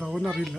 അത് അവനറിയില്ല.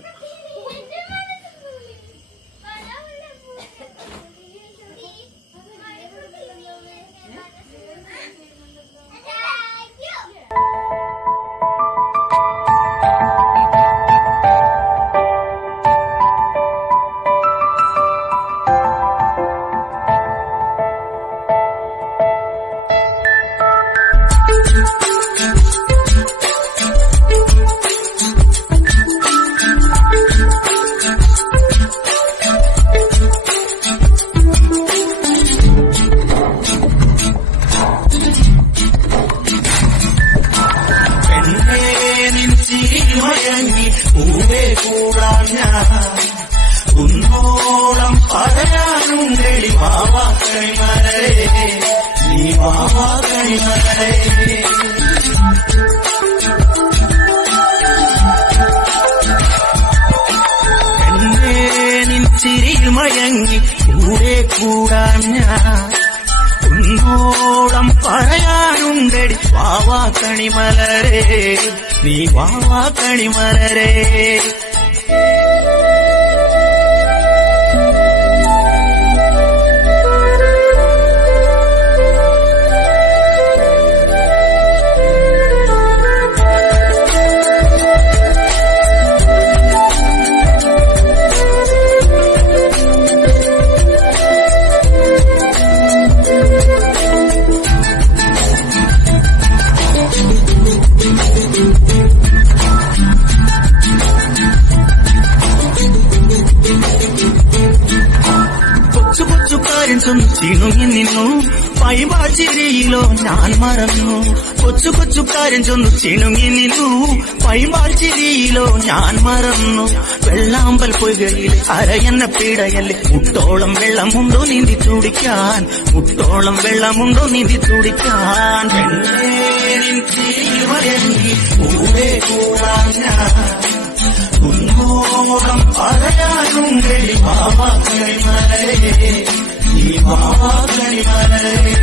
പൂവേ കൂടാഞ്ഞ കുന്നോളം പറയാനും വാവാ കണിമലരേ നീ വാവാ കണിമലരേ പെണ്ണേ നിൻ ചിരിയിൽ മയങ്ങി പൂവേ കൂടാഞ്ഞ കുന്നോളം പറയാനുണ്ടടി വാവാ കണിമലരേ നീ വാവാ കണിമലരേ ചിണുങ്ങി നിന്നു പൈമ്പാച്ചിരിയിലോ ഞാൻ മറന്നു കൊച്ചു കൊച്ചുകാരൻ ചൊന്നു ചിണുങ്ങി നിന്നു പൈമ്പാച്ചിരിയിലോ ഞാൻ മറന്നു വെള്ളാമ്പൽ പൊയ്കയിൽ അരയെന്ന പീടയല്ലേ മുട്ടോളം വെള്ളമുണ്ടോ നീന്തി തുടിക്കാൻ മുട്ടോളം വെള്ളമുണ്ടോ നീന്തി തുടിക്കാൻ പൂവേ കൂടാഞ്ഞ കുന്നോളം പറയാനുണ്ടേ വാവാ കണിമലരേ നീ വാവാ കണിമലരേ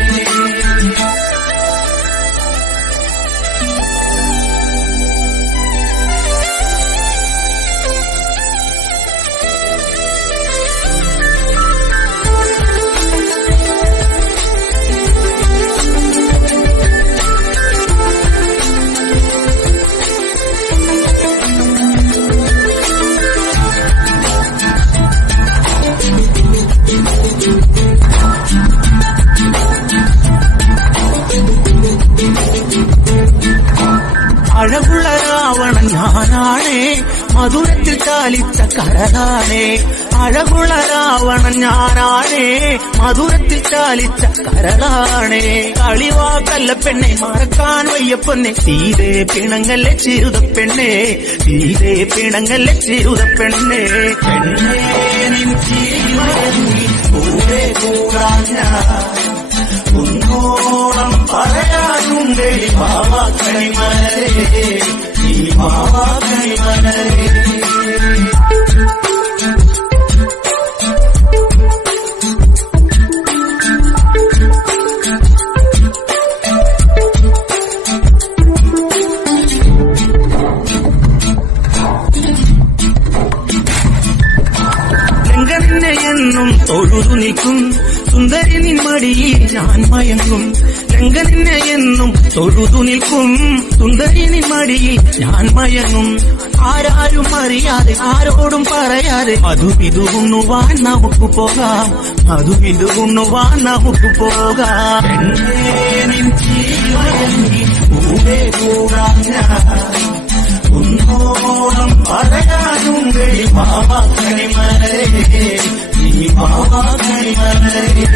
അഴകുള്ള രാവണൻ ഞാനാണേ മധുരത്തിൽ ചാലിച്ച കരളാണേ അഴകുള്ള രാവണൻ ഞാനാണേ മധുരത്തിൽ ചാലിച്ച കരളാണേ കളിവാക്കല്ല പെണ്ണെ മറക്കാൻ വയ്യപ്പൊന്നെ സീതേ പിണങ്ങല്ലേ ചിരുത പെണ്ണെ സീതേ പിണങ്ങല്ലേ ചിരുത പെണ്ണെ പെണ്ണേ നിൻ പൂവേ കൂടാഞ്ഞ കുന്നോളം പറയാനുണ്ടേ വാവാ കണിമലരേ നീ വാവാ കണിമലരേ എന്നും തൊഴുതു നിൽക്കും സുന്ദരി നിൻ മടിയിൽ ഞാൻ മയങ്ങും ലങ്കനിന്നെ എന്നും തൊഴുതു നിൽക്കും സുന്ദരി നിൻ മടിയിൽ ഞാൻ മയങ്ങും ആരാരും അറിയാതെ ആരോടും പറയാതെ അതുമിതു ഉണ്ണുവാൻ നമുക്ക് പോകാം അതുമിതു ഉണ്ണുവാൻ നമുക്ക് പോകാം പൂവേ കൂടാഞ്ഞ കുന്നോളം പറയാനുണ്ടേ വാവാ കണിമലരേ നീ വാവാ കണിമലരേ